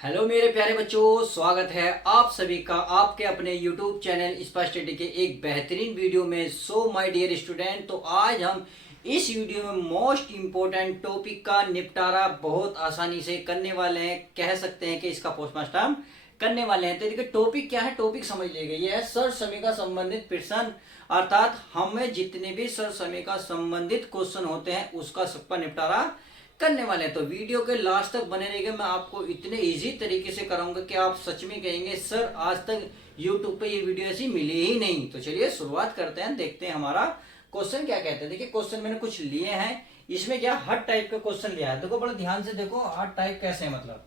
Hello मेरे प्यारे बच्चों, स्वागत है आप सभी का आपके अपने YouTube चैनल स्पाइस स्टडी के एक बेहतरीन वीडियो में। सो माय डियर स्टूडेंट, तो आज हम इस वीडियो में मोस्ट इम्पोर्टेंट टॉपिक का निपटारा बहुत आसानी से करने वाले हैं। कह सकते हैं कि इसका पोस्टमार्टम करने वाले हैं। तो देखिए टॉपिक क्या है, टॉपिक समझ लीजिए। ये है सर समीका संबंधित प्रश्न, अर्थात हमें जितने भी सर समीका संबंधित क्वेश्चन होते हैं उसका सबका निपटारा करने वाले हैं। तो वीडियो के लास्ट तक बने रहिएगा। मैं आपको इतने इजी तरीके से कराऊंगा कि आप सच में कहेंगे सर आज तक यूट्यूब पे ये वीडियो ऐसी मिली ही नहीं। तो चलिए शुरुआत करते हैं, देखते हैं हमारा क्वेश्चन क्या कहते हैं। देखिए क्वेश्चन मैंने कुछ लिए हैं, इसमें क्या हर टाइप का क्वेश्चन लिया है। देखो बड़ा ध्यान से देखो हर टाइप कैसे है। मतलब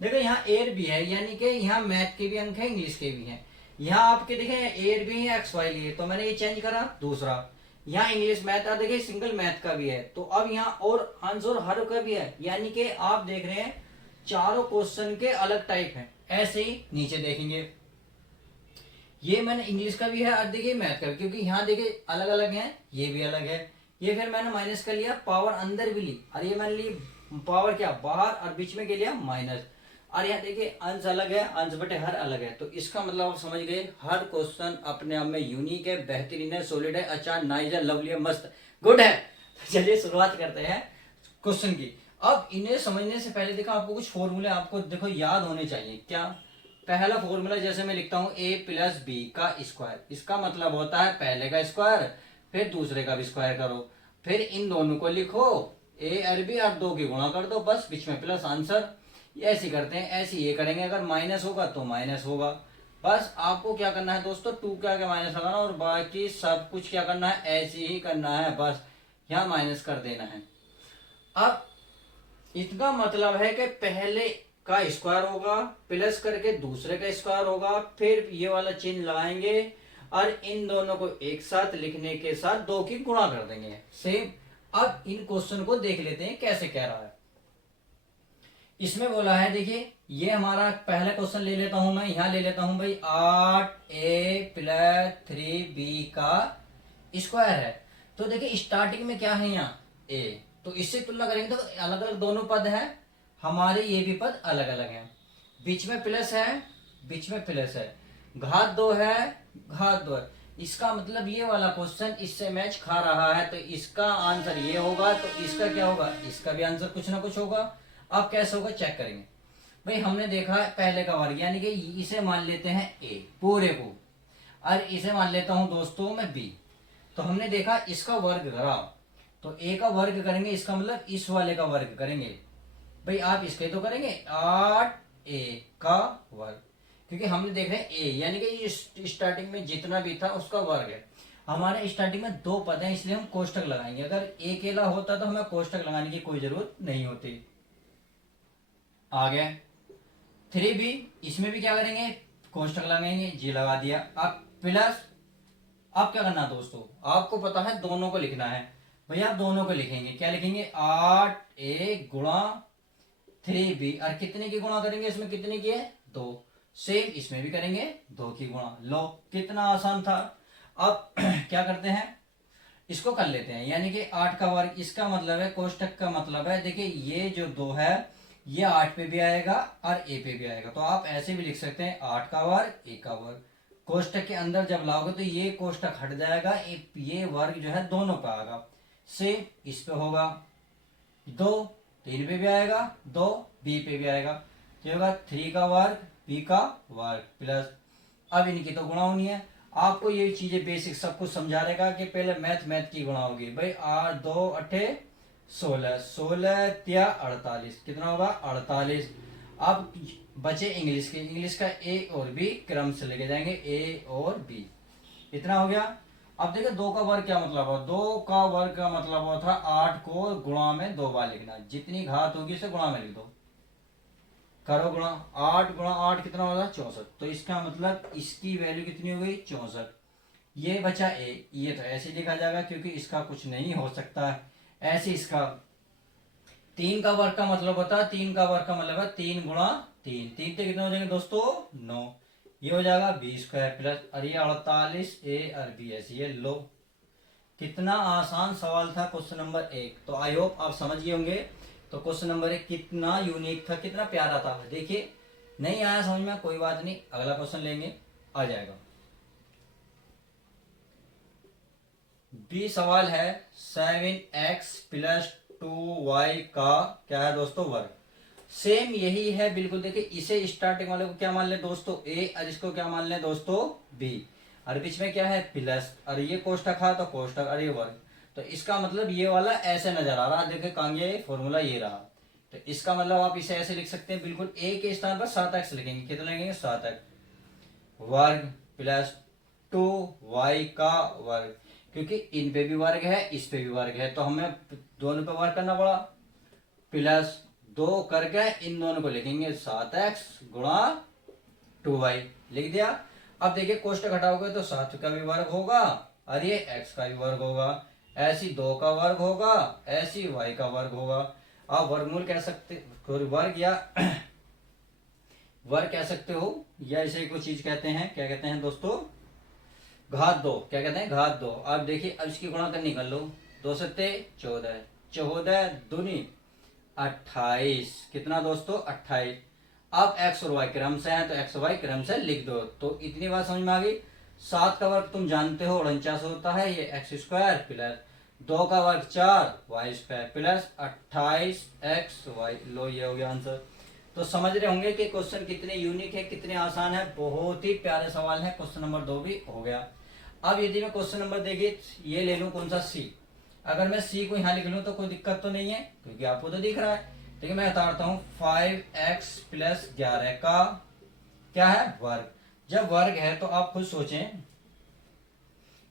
देखो यहाँ एयर भी है, यानी कि यहाँ मैथ के भी अंक है, इंग्लिश के भी है। यहाँ आपके देखे एयर भी है, एक्स वाई लिए, तो मैंने ये चेंज करा। दूसरा यहाँ इंग्लिश मैथ का देखिए सिंगल मैथ का भी है, तो अब यहाँ और आंसर हर का भी है, यानी कि आप देख रहे हैं चारों क्वेश्चन के अलग टाइप हैं। ऐसे ही नीचे देखेंगे, ये मैंने इंग्लिश का भी है और देखिए मैथ का भी, क्योंकि यहाँ देखिए अलग अलग है, ये भी अलग है। ये फिर मैंने माइनस कर लिया, पावर अंदर भी ली, और ये मैंने ली पावर क्या बाहर, और बीच में के लिया माइनस। और यहाँ देखिए अंश अलग है, अंश बटे हर अलग है। तो इसका मतलब आप समझ गए हर क्वेश्चन अपने आप में यूनिक है, बेहतरीन है, सॉलिड है, अच्छा, नाइस है, लवली है, मस्त, गुड है। तो चलिए शुरुआत करते हैं क्वेश्चन की। अब इन्हें समझने से पहले देखो आपको कुछ फॉर्मूले आपको देखो याद होने चाहिए। क्या? पहला फॉर्मूला जैसे मैं लिखता हूँ a प्लस बी का स्क्वायर, इसका मतलब होता है पहले का स्क्वायर फिर दूसरे का भी स्क्वायर करो, फिर इन दोनों को लिखो a और b और दो की गुणा कर दो, बस बीच में प्लस आंसर। ऐसे करते हैं, ऐसे ये करेंगे, अगर माइनस होगा तो माइनस होगा। बस आपको क्या करना है दोस्तों, टू के आगे माइनस लगाना और बाकी सब कुछ क्या करना है, ऐसे ही करना है, बस यहाँ माइनस कर देना है। अब इसका मतलब है कि पहले का स्क्वायर होगा प्लस करके दूसरे का स्क्वायर होगा, फिर ये वाला चिन्ह लगाएंगे और इन दोनों को एक साथ लिखने के साथ दो की गुणा कर देंगे, सेम। अब इन क्वेश्चन को देख लेते हैं कैसे कह रहा है। इसमें बोला है, देखिए ये हमारा पहला क्वेश्चन ले लेता हूं मैं, यहां ले लेता हूं भाई 8a प्लस 3b का स्क्वायर है। तो देखिए स्टार्टिंग में क्या है यहाँ a, तो इससे तुलना करेंगे तो अलग अलग दोनों पद है हमारे, ये भी पद अलग अलग हैं। बीच में प्लस है, बीच में प्लस है, घात दो है, घात दो है। इसका मतलब ये वाला क्वेश्चन इससे मैच खा रहा है, तो इसका आंसर ये होगा, तो इसका क्या होगा, इसका भी आंसर कुछ ना कुछ होगा। अब कैसे होगा चेक करेंगे। भाई हमने देखा है पहले का वर्ग, यानी कि इसे मान लेते हैं a पूरे को, और इसे मान लेता हूं दोस्तों मैं b। तो हमने देखा इसका वर्ग करा, तो a का वर्ग करेंगे, इसका मतलब इस वाले का वर्ग करेंगे। भाई आप इसके तो करेंगे 8a का वर्ग, क्योंकि हमने देखा है a यानी कि स्टार्टिंग में जितना भी था उसका वर्ग है। हमारे स्टार्टिंग में दो पद हैं, इसलिए हम कोष्टक लगाएंगे। अगर a अकेला होता तो हमें कोष्टक लगाने की कोई जरूरत नहीं होती। आ गया 3b, इसमें भी क्या करेंगे, कोष्टक लगाएंगे, जी लगा दिया। अब प्लस, अब क्या करना है दोस्तों, आपको पता है दोनों को लिखना है। भैया आप दोनों को लिखेंगे, क्या लिखेंगे, 8a गुणा 3b, और कितने की गुणा करेंगे, इसमें कितने की है, दो। सेम इसमें भी करेंगे, दो की गुणा। लो कितना आसान था। अब क्या करते हैं, इसको कर लेते हैं, यानी कि 8 का वर्ग, इसका मतलब है कोष्टक का मतलब है, देखिए ये जो दो है ये 8 पे भी आएगा और a पे भी आएगा। तो आप ऐसे भी लिख सकते हैं 8 का वर्ग a का वर्ग। कोष्टक के अंदर जब लाओगे तो ये कोष्टक हट जाएगा, ये वर्ग जो है दोनों पे आएगा। सेम इस पे होगा, दो 3 पे भी आएगा, दो b पे भी आएगा, तो होगा 3 का वर्ग b का वर्ग प्लस, अब इनकी तो गुणा होनी है। आपको ये चीजें बेसिक सब कुछ समझा रहेगा कि पहले मैथ की गुणा होगी। भाई 8 2 8 16, 16 त्या 48, कितना होगा 48। अब बचे इंग्लिश के, इंग्लिश का ए और बी क्रम से लेके जाएंगे, ए और बी, इतना हो गया। अब देखिए दो का वर्ग क्या मतलब हुआ, दो का वर्ग का मतलब हुआ था 8 को गुणा में दो बार लिखना, जितनी घात होगी उसे गुणा में लिख दो, करो गुणा, 8 गुणा 8 कितना होगा 64। तो इसका मतलब इसकी वैल्यू कितनी हो गई 64। ये बचा ए, ये तो ऐसे लिखा जाएगा क्योंकि इसका कुछ नहीं हो सकता है। ऐसे इसका 3 का वर्ग का मतलब होता है, 3 का वर्ग का मतलब है 3 गुणा 3, 3 से कितने हो जाएंगे दोस्तों 9, ये हो जाएगा बी स्क्वायर प्लस, और ये 48 ए और बी, ऐसे ये लो। कितना आसान सवाल था क्वेश्चन नंबर 1। तो आई होप आप समझ गए होंगे। तो क्वेश्चन नंबर 1 कितना यूनिक था, कितना प्यारा था। देखिए नहीं आया समझ में कोई बात नहीं, अगला क्वेश्चन लेंगे, आ जाएगा। बी सवाल है 7x+2y का क्या है दोस्तों वर्ग। सेम यही है बिल्कुल। देखिए इसे स्टार्टिंग वाले को क्या मान ले दोस्तों ए, और इसको क्या मान ले दोस्तों बी, और बीच में क्या है प्लस, और ये कोष्टक है तो कोष्टक और ये वर्ग। तो इसका मतलब ये वाला ऐसे नजर आ रहा है, देखिए कहाँ ये फॉर्मूला ये रहा। तो इसका मतलब आप इसे ऐसे लिख सकते हैं बिल्कुल, ए के स्थान पर 7x लिखेंगे, कितना लिखेंगे 7x वर्ग प्लस 2y का वर्ग, क्योंकि इन पे भी वर्ग है इस पे भी वर्ग है, तो हमें दोनों पे वर्ग करना पड़ा। प्लस 2 करके इन दोनों को लिखेंगे 7x गुणा 2y, लिख दिया। अब देखिए कोष्टक हटाओगे तो 7 का भी वर्ग होगा और ये x का भी वर्ग होगा, ऐसी 2 का वर्ग होगा, ऐसी y का वर्ग होगा। आप वर्गमूल कह सकते, वर्ग या वर्ग कह सकते हो, या इसे कोई चीज कहते हैं, क्या कहते हैं दोस्तों घात 2, क्या कहते हैं घात 2। अब देखिए अब इसकी गुणा करनी कर लो, 2 सत्ते 14, 14 दूनी 28, कितना दोस्तों 28। अब x और y क्रम से है तो x और y क्रम से लिख दो। तो इतनी बात समझ में आ गई। 7 का वर्ग तुम जानते हो 49 होता है, ये x² प्लस 2 का वर्ग 4y² प्लस 28xy, लो ये हो गया आंसर। तो समझ रहे होंगे कि क्वेश्चन कितने यूनिक है, कितने आसान है, बहुत ही प्यारे सवाल है। क्वेश्चन नंबर 2 भी हो गया। अब यदि मैं क्वेश्चन नंबर देखिए ये ले लूं कौन सा सी, अगर मैं सी को यहाँ लिख लूं तो कोई दिक्कत तो नहीं है क्योंकि आपको तो दिख रहा है। ठीक है मैं उतारता हूँ 5x+11 का क्या है वर्ग। जब वर्ग है तो आप खुद सोचें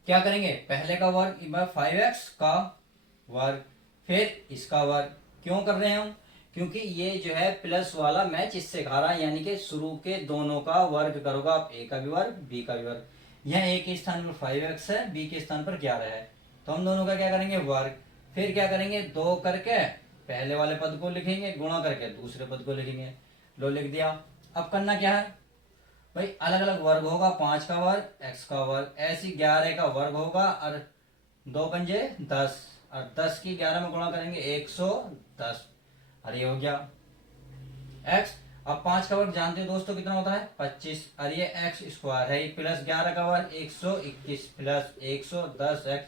क्या करेंगे, पहले का वर्ग 5x का वर्ग फिर इसका वर्ग। क्यों कर रहे हैं हम, क्योंकि ये जो है प्लस वाला मैच इससे खा रहा है, यानी कि शुरू के दोनों का वर्ग करोगे आप, ए का भी वर्ग बी का भी वर्ग। यह ए के स्थान पर 5x है, बी के स्थान पर 11 है, तो हम दोनों का क्या करेंगे वर्ग। फिर क्या करेंगे 2 करके पहले वाले पद को लिखेंगे, गुणा करके दूसरे पद को लिखेंगे, लो लिख दिया। अब करना क्या है भाई, अलग अलग वर्ग होगा, 5 का वर्ग x का वर्ग, ऐसी 11 का वर्ग होगा, और 2 पंजे 10, और 10 की 11 में गुणा करेंगे 110, और ये हो गया x। अब 5 का वर्ग जानते हो दोस्तों कितना होता है 25, और ये x² है, प्लस 11 का वर्ग 121 प्लस 110x,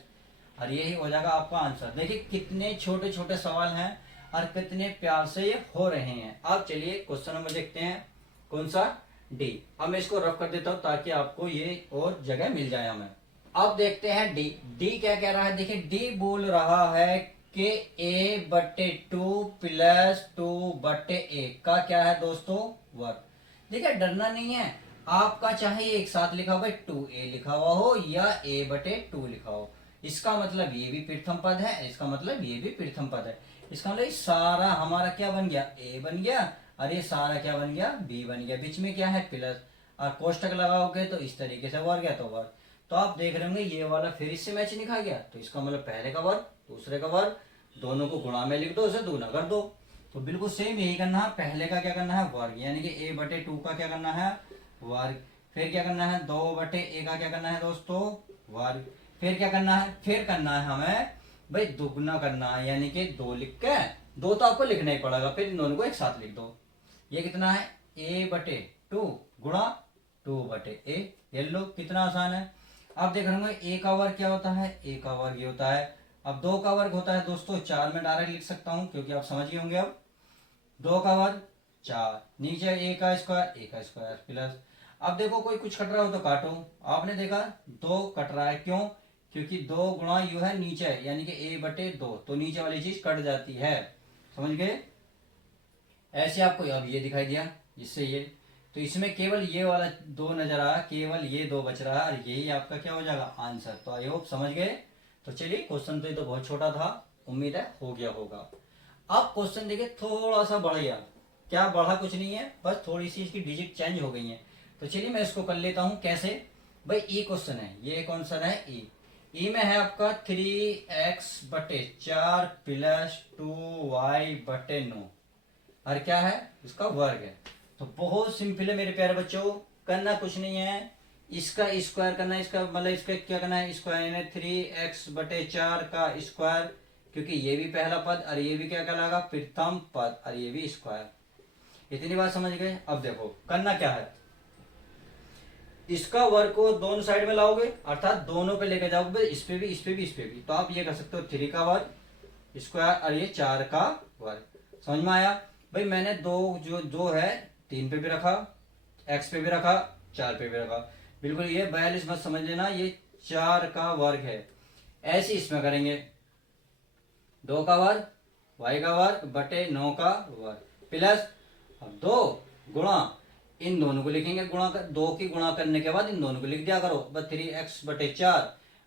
और यही हो जाएगा आपका आंसर। देखिए कितने छोटे छोटे सवाल हैं और कितने प्यार से ये हो रहे हैं। अब चलिए क्वेश्चन नंबर देखते हैं, कौन सा डी। अब मैं इसको रफ कर देता हूं ताकि आपको ये और जगह मिल जाए हमें। अब देखते हैं डी। डी क्या कह रहा है, देखिए डी बोल रहा है कि a/2 प्लस 2/a का क्या है दोस्तों वर्ग। देखिए डरना नहीं है, आपका चाहे एक साथ लिखा हुआ 2a लिखा हुआ हो या a/2 लिखा हो, इसका मतलब ये भी प्रथम पद है, इसका मतलब ये भी प्रथम पद है। इसका मतलब सारा हमारा क्या बन गया a बन गया, और ये सारा क्या बन गया b बन गया, बीच में क्या है प्लस, और कोष्टक लगाओगे तो इस तरीके से वर्ग है तो वर्ग। तो आप देख रहे होंगे ये वाला फिर इससे मैच नहीं खा गया, तो इसका मतलब पहले का वर्ग दूसरे का वर्ग, दोनों को गुणा में लिख दो, उसे दूना कर दो। तो बिल्कुल सेम यही करना है, पहले का क्या करना है वर्ग, यानी कि a/2 का क्या करना है वर्ग, फिर क्या करना है 2/a का क्या करना है दोस्तों वर्ग, फिर क्या करना है, फिर करना है हमें भाई दुगना करना है, यानी कि 2 लिख के, 2 तो आपको लिखना ही पड़ेगा, फिर इन दोनों को एक साथ लिख दो। ये कितना है a/2 गुणा 2/a, ये लो कितना आसान है। अब देख रहे होंगे a का वर्ग क्या होता है, a का वर्ग ये होता है। अब 2 का वर्ग होता है दोस्तों 4, में डायरेक्ट लिख सकता हूं क्योंकि आप समझ ही होंगे। अब 2 का वर्ग 4, नीचे a का स्क्वायर प्लस, अब देखो कोई कुछ कट रहा हो तो काटो, आपने देखा 2 कट रहा है, क्यों, क्योंकि 2 गुणा यू है नीचे, यानी कि a/2, तो नीचे वाली चीज कट जाती है, समझ गए। ऐसे आपको अब ये दिखाई दिया जिससे ये, तो इसमें केवल ये वाला 2 नजर आया, केवल ये 2 बच रहा है, और यही आपका क्या हो जाएगा आंसर। तो आई होप समझ गए। तो चलिए क्वेश्चन तो ये तो बहुत छोटा था, उम्मीद है हो गया होगा। अब क्वेश्चन देखिए थोड़ा सा बढ़ गया, क्या बढ़ा कुछ नहीं है, बस थोड़ी सी इसकी डिजिट चेंज हो गई है। तो चलिए मैं इसको कर लेता हूं कैसे भाई, ई क्वेश्चन है, ये कौन सा है ई में है आपका 3x/4 प्लस 2y/9, और क्या है इसका वर्ग है। तो बहुत सिंपल है मेरे प्यारे बच्चों, करना कुछ नहीं है, इसका स्क्वायर करना है, इसका मतलब इसका क्या करना है स्क्वायर, यानी 3x/4 का स्क्वायर, क्योंकि ये भी पहला पद और ये भी क्या कहलाएगा प्रथम पद, और ये भी स्क्वायर। इतनी बात समझ गए। अब देखो करना क्या है, इसका वर्ग को दोनों साइड में लाओगे, अर्थात दोनों पे लेके जाओगे, इस पे भी इस पे भी इस पे भी। तो आप ये कर सकते हो 3 का वर्ग स्क्वायर और ये 4 का वर्ग। समझ में आया भाई। मैंने दो है 3 पे भी रखा, x पे भी रखा, 4 पे भी रखा। बिल्कुल ये 42 मत समझ लेना, ये 4 का वर्ग है। ऐसे इसमें करेंगे 2 का वर्ग y का वर्ग बटे 9 का वर्ग प्लस, अब 2 गुणा इन दोनों को लिखेंगे, गुणा कर 2 की गुणा करने के बाद इन दोनों को लिख दिया करो, बस 3x बटे 4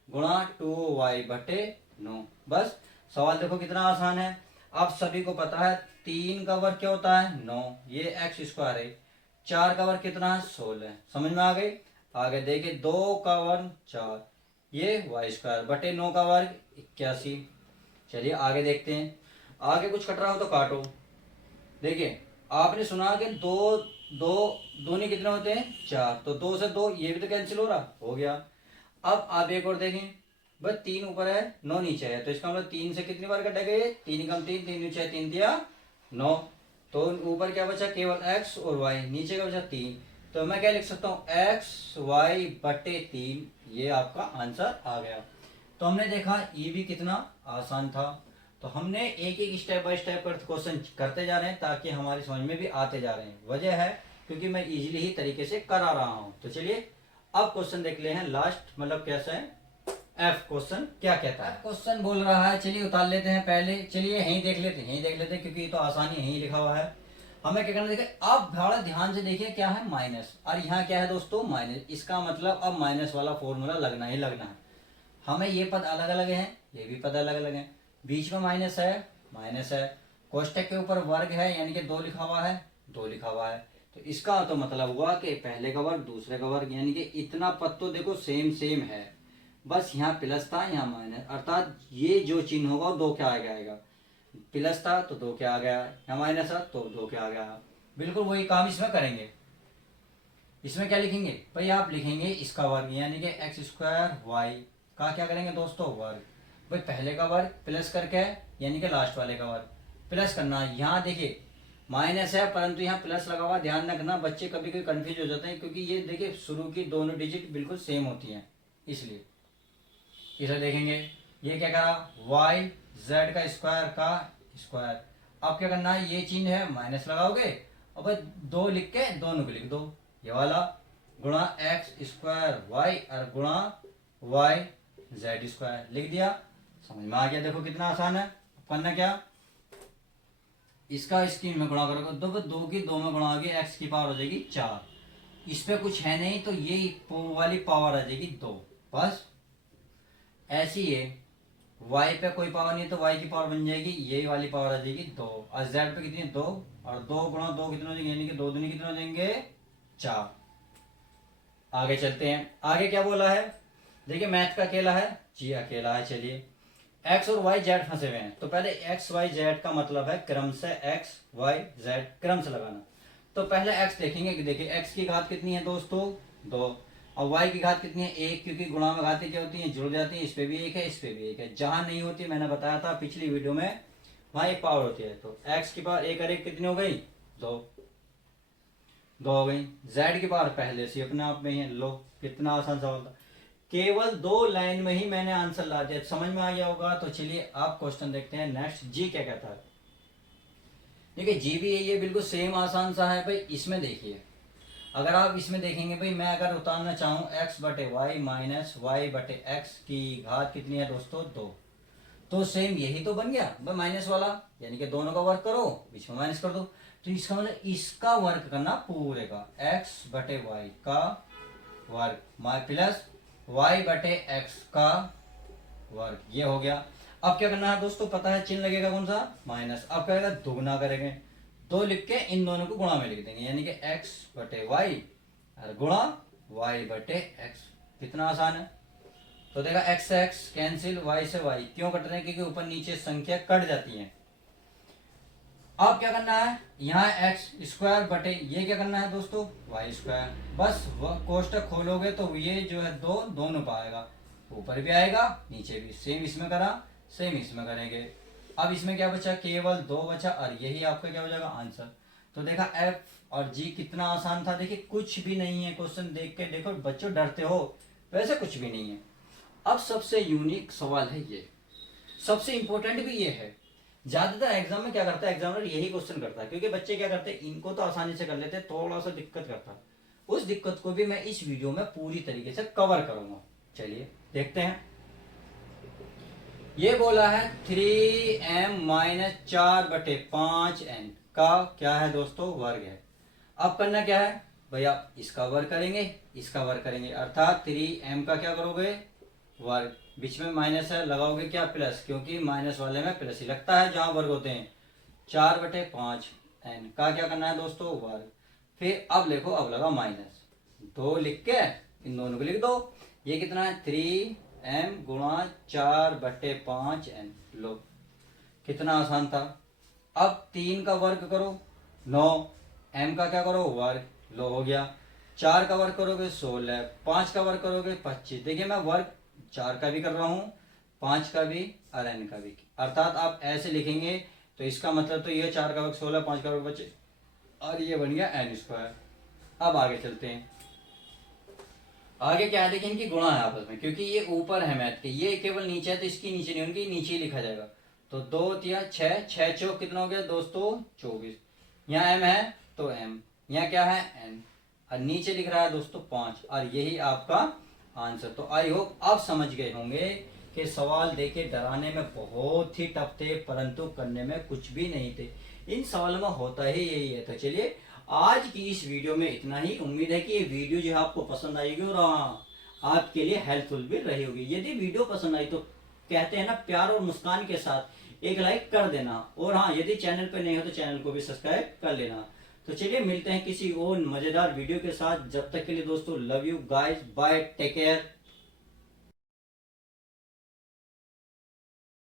गुणा 2y बटे 9। बस सवाल देखो कितना आसान है। आप सभी को पता है 3 का वर्ग क्या होता है 9, ये x स्क्वायर है। 4 का वर्ग कितना है 16, समझ में आ गई। आगे देखिए 2 का वर्ग 4, ये y स्क्वायर बटे 9 का वर्ग 81। चलिए आगे देखते हैं, आगे कुछ कट रहा हो तो काटो। देखिए आपने सुना कि दो दो दूनी कितने होते हैं 4, तो 2 से 2 ये भी तो कैंसिल हो रहा, हो गया। अब आप एक और देखें, बस 3 ऊपर है 9 नीचे है, तो इसका मतलब 3 से कितनी बार कटे गए, 3 कम 3, 3 नीचे 3 दिया 9, तो ऊपर क्या बचा केवल x और y, नीचे का बचा 3। तो मैं क्या लिख सकता हूँ x y बटे 3, ये आपका आंसर आ गया। तो हमने देखा ये भी कितना आसान था। तो हमने एक एक स्टेप बाय स्टेप कर क्वेश्चन करते जा रहे हैं ताकि हमारी समझ में भी आते जा रहे हैं। वजह है क्योंकि मैं इजीली ही तरीके से करा रहा हूं। तो चलिए अब क्वेश्चन देख ले हैं लास्ट, मतलब कैसा है एफ क्वेश्चन क्या कहता है। क्वेश्चन बोल रहा है, चलिए उतार लेते हैं पहले, चलिए यहीं देख लेते हैं क्योंकि तो आसानी यहीं लिखा हुआ है। हमें क्या करना, देखिए अब बड़ा ध्यान से देखिए क्या है माइनस, और यहाँ क्या है दोस्तों माइनस। इसका मतलब अब माइनस वाला फॉर्मूला लगना ही लगना है। हमें ये पद अलग अलग है, ये भी पद अलग अलग है, बीच में माइनस है, कोष्टक के ऊपर वर्ग है यानी कि 2 लिखा हुआ है, 2 लिखा हुआ है। तो इसका तो मतलब हुआ कि पहले का वर्ग दूसरे का वर्ग, यानी कि इतना पद तो देखो सेम सेम है, बस यहाँ प्लस था यहाँ माइनस, अर्थात ये जो चिन्ह होगा 2 क्या आ जाएगा, प्लस था तो 2 क्या आ गया, यहाँ माइनस था तो 2 क्या आ गया। बिल्कुल वही काम इसमें करेंगे। इसमें क्या लिखेंगे भाई, आप लिखेंगे इसका वर्ग यानी कि एक्स स्क्वायर वाई का क्या करेंगे दोस्तों वर्ग। भाई पहले का वर्ग प्लस करके यानी कि लास्ट वाले का वर्ग प्लस करना। यहाँ देखिए माइनस है परंतु यहाँ प्लस लगा हुआ, ध्यान रखना बच्चे कभी कभी कंफ्यूज हो जाते हैं क्योंकि ये देखिए शुरू की दोनों डिजिट बिल्कुल सेम होती हैं, इसलिए इसे देखेंगे। ये क्या करा वाई जेड का स्क्वायर। अब क्या करना है, ये चिन्ह है माइनस लगाओगे और भाई 2 लिख के दोनों को लिख दो, ये वाला गुणा एक्स स्क्वायर वाई और गुणा वाई जेड स्क्वायर लिख दिया। समझ में आ गया, देखो कितना आसान है। करना क्या, इसका इसकी में गुणा करोगे 2 की 2 में गुणा होगी, एक्स की पावर हो जाएगी 4, इस पे कुछ है नहीं तो ये वाली पावर आ जाएगी 2, बस ऐसी है। y पे कोई पावर नहीं है तो y की पावर बन जाएगी, ये वाली पावर आ जाएगी 2, और z पे कितनी 2, और 2 गुणा 2 कितने हो जाएंगे यानी कि 2 दूनी कितने हो जाएंगे 4। आगे चलते हैं, आगे क्या बोला है, देखिए मैथ का अकेला है जी, अकेला है। चलिए x और y z फंसे हुए हैं, तो पहले x y z का मतलब है क्रम से x y z क्रम से लगाना। तो पहले x देखेंगे कि देखिए x की घात कितनी है दोस्तों 2, और y की घात कितनी है 1, क्योंकि गुणा में घातें क्या होती हैं जुड़ जाती हैं, इस पे भी 1 है इस पे भी 1 है, जहां नहीं होती मैंने बताया था पिछली वीडियो में वहां एक पावर होती है। तो x की पावर 1 और 1 कितनी हो गई 2 हो गई। z की पावर पहले से अपने आप में ही है, लो कितना आसान सवाल था, केवल 2 लाइन में ही मैंने आंसर ला दिया, समझ में आ गया होगा। तो चलिए आप क्वेश्चन देखते हैं नेक्स्ट, जी क्या कहता है। देखिए जी भी ये बिल्कुल सेम आसान सा है भाई। इसमें देखिए अगर आप इसमें देखेंगे भाई, मैं अगर उतारना चाहूँ x बटे वाई माइनस वाई बटे एक्स की घात कितनी है दोस्तों 2, तो सेम यही तो बन गया भाई माइनस वाला, यानी कि दोनों का वर्ग करो बीच में माइनस कर दो। तो इसका मतलब इसका वर्ग करना पूरे का, x बटे वाई का वर्ग प्लस y बटे x का वर्ग, ये हो गया। अब क्या करना है दोस्तों, पता है चिन्ह लगेगा कौन सा माइनस, अब क्या करेगा दुगुना करेंगे, 2 लिख के इन दोनों को गुणा में लिख देंगे यानी कि x बटे वाई और गुणा y बटे x, कितना आसान है। तो देखा x से x कैंसिल, y से y क्यों कट रहे हैं, क्योंकि ऊपर नीचे संख्या कट जाती है। अब क्या करना है, यहाँ एक्स स्क्वायर बटे ये क्या करना है दोस्तों वाई स्क्वायर, बस कोष्टक खोलोगे तो ये जो है 2 दोनों पर आएगा, ऊपर भी आएगा नीचे भी, सेम इसमें करा सेम इसमें करेंगे। अब इसमें क्या बचा, केवल 2 बचा और यही आपका क्या हो जाएगा आंसर। तो देखा एफ और जी कितना आसान था। देखिए कुछ भी नहीं है, क्वेश्चन देख के देखो बच्चों डरते हो, वैसे कुछ भी नहीं है। अब सबसे यूनिक सवाल है ये, सबसे इंपॉर्टेंट भी ये है। ज्यादातर एग्जाम में क्या करता है एग्जामिनर, यही क्वेश्चन करता है, क्योंकि बच्चे क्या करते हैं इनको तो आसानी से कर लेते हैं, थोड़ा सा दिक्कत करता है। उस दिक्कत को भी मैं इस वीडियो में पूरी तरीके से कवर करूंगा। चलिए देखते हैं। ये बोला है 3m-4/5n का क्या है दोस्तों, वर्ग है। अब करना क्या है भैया, इसका वर्ग करेंगे, इसका वर्ग करेंगे, अर्थात 3m का क्या करोगे, वर्ग। बीच में माइनस है, लगाओगे क्या, प्लस, क्योंकि माइनस वाले में प्लस ही लगता है जहां वर्ग होते हैं। 4/5n का क्या करना है दोस्तों, वर्ग। फिर अब लिखो, अब लगा माइनस, 2 लिख के इन दोनों को लिख दो। ये कितना है 3m गुणा 4/5n। लो कितना आसान था। अब 3 का वर्ग करो 9, m का क्या करो, वर्ग। लो हो गया। 4 का वर्ग करोगे 16, 5 का वर्ग करोगे 25। देखिए मैं वर्ग 4 का भी कर रहा हूँ, 5 का भी और n का भी। अर्थात आप ऐसे लिखेंगे तो इसका मतलब तो ये 4 का वर्ग 16, 5 का वर्ग 25 और ये बन गया n²। अब आगे चलते हैं। आगे क्या है, देखिए इनकी गुणा है आपस में, क्योंकि ये ऊपर है मैथ के, ये केवल नीचे है तो इसकी नीचे नहीं, उनकी नीचे ही लिखा जाएगा। तो 2 तिया 6, 6 चौक कितना हो गया दोस्तों 24। यहाँ m है तो m, यहाँ क्या है n, और नीचे लिख रहा है दोस्तों 5, और यही आपका आंसर। तो आई होप आप समझ गए होंगे कि सवाल देके डराने में बहुत ही टफ थे, परंतु करने में कुछ भी नहीं थे। इन सवालों में होता ही यही है। तो चलिए आज की इस वीडियो में इतना ही। उम्मीद है कि ये वीडियो जो है आपको पसंद आएगी और आपके लिए हेल्पफुल भी रही होगी। यदि वीडियो पसंद आई तो कहते हैं ना, प्यार और मुस्कान के साथ एक लाइक कर देना, और हाँ यदि चैनल पर नहीं हो तो चैनल को भी सब्सक्राइब कर लेना। तो चलिए मिलते हैं किसी और मजेदार वीडियो के साथ। जब तक के लिए दोस्तों love you guys, bye, take care.